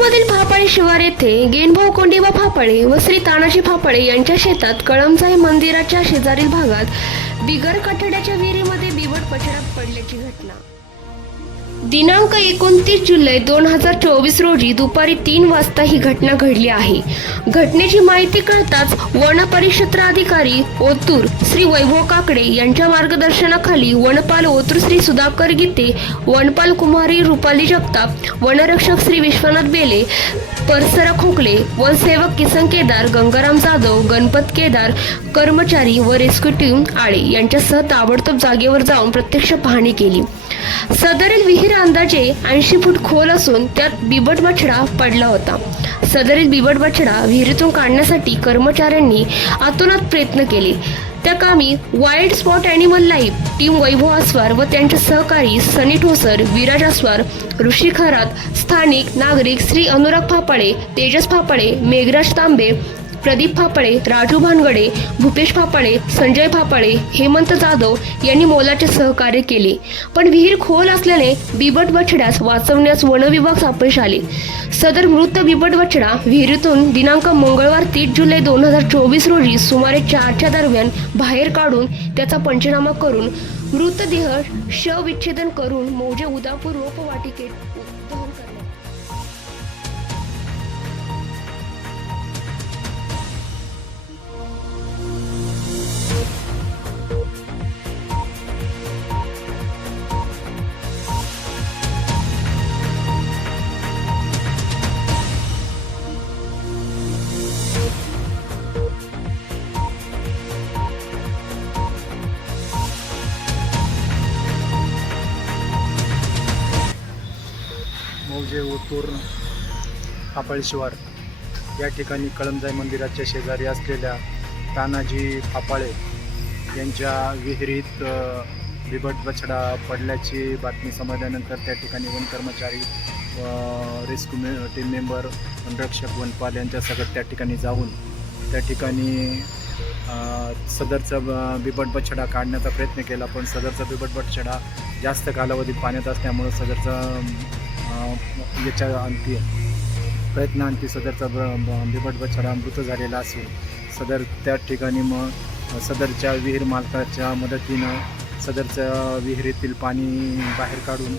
फापाळे शिवार येथे गेनभाऊ कोंडीबा फापाळे व श्री तानाजी फापाळे यांच्या शेतात कळमसाई मंदिराच्या शेजारील भागात बिगर कठड्याच्या विहिरीमध्ये बिबट पचडा पडल्याची घटना. दिनांक एकोणतीस जुलै दोन हजार चोवीस रोजी दुपारी तीन वाजता ही घटना घडली आहे. घटनेची माहिती कळताच वन परिक्षेत्राधिकारी ओतूर श्री वैभव काकडे यांच्या मार्गदर्शनाखाली वनपाल ओतूर श्री सुधाकर गीते वनपाल कुमारी रुपाली जगताप वनरक्षक श्री विश्वनाथ बेले परसरा खोकले वनसेवक किसन केदार गंगाराम जाधव गणपत केदार कर्मचारी व रेस्क्यू टीम आळे यांच्यासह ताबडतोब जागेवर जाऊन प्रत्यक्ष पाहणी केली. सदरील विहीर अंदाजे ऐंशी फूट खोल असून त्यात बिबट बछडा पडला होता. सदरील बिबट बछडा विहिरीतून काढण्यासाठी कर्मचाऱ्यांनी आतोनात प्रयत्न केले. त्या कामी wild spot animal life team Vaibhav Aswar व त्यांचे सहकारी सनी ठोसर विराज आस्वार ऋषी खरात स्थानिक नागरिक श्री अनुराग फापाळे तेजस फापाळे मेघराज तांबे प्रदीप फापळे राजू भानगडे भूपेश फापळे संजय फापळे हेमंत जाधव यांनी मोलाचे सहकार्य केले. पण विहीर खोल असल्याने बिबट बछड्यास वाचवण्यास वनविभाग अपयश आले. सदर मृत बिबट बछडा विहिरीतून दिनांक मंगळवार तीस जुलै दोन हजार चोवीस रोजी सुमारे चारच्या दरम्यान बाहेर काढून त्याचा पंचनामा करून मृतदेह शवविच्छेदन करून मौजे उदापूर रोपवाटिकेत म्हणजे करण्यात मौजे या ठिकाणी कळमजाई मंदिराच्या शेजारी असलेल्या तानाजी फापाळे यांच्या विहिरीत बिबट बछडा पडल्याची बातमी समजल्यानंतर त्या ठिकाणी वन कर्मचारी रेस्क्यू मे टीम मेंबर वनरक्षक वनपाल यांच्या सगळं त्या ठिकाणी जाऊन त्या ठिकाणी सदरचा ब- बिबट बछडा काढण्याचा प्रयत्न केला. पण सदरचा बिबट बछडा जास्त कालावधीत पाण्यात असल्यामुळं सदरचा याच्या अंती प्रयत्नांती सदरचा ब- बिबट बछडा मृत झालेला असून सदर त्या ठिकाणी मग सदरच्या विहीर मालकाच्या मदतीनं सदरच्या विहिरीतील पाणी बाहेर काढून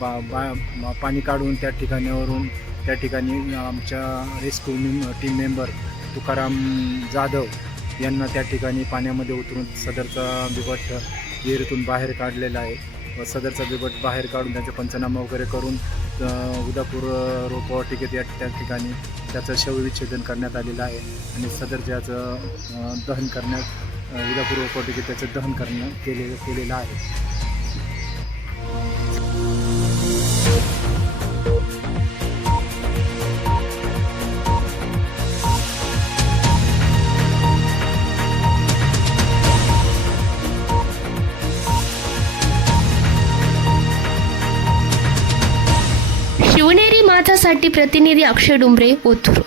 बा बा पाणी काढून त्या ठिकाणावरून त्या ठिकाणी आमच्या rescue team member Tukaram Jadhav यांना त्या ठिकाणी पाण्यामध्ये उतरून सदरचा बिबट विहिरीतून बाहेर काढलेला आहे. सदरचा बिबट बाहेर काढून त्यांचे पंचनामा वगैरे करून उदापूर रोपवाटिकेत या त्या ठिकाणी त्याचं शवविच्छेदन करण्यात आलेलं आहे आणि सदरच्याचं दहन करण्यात उदापूर रोपवाटिकेत त्याचं दहन करणं केले केलेलं आहे. माझ्यासाठी माझासाठी प्रतिनिधी अक्षय डुंबरे ओथुर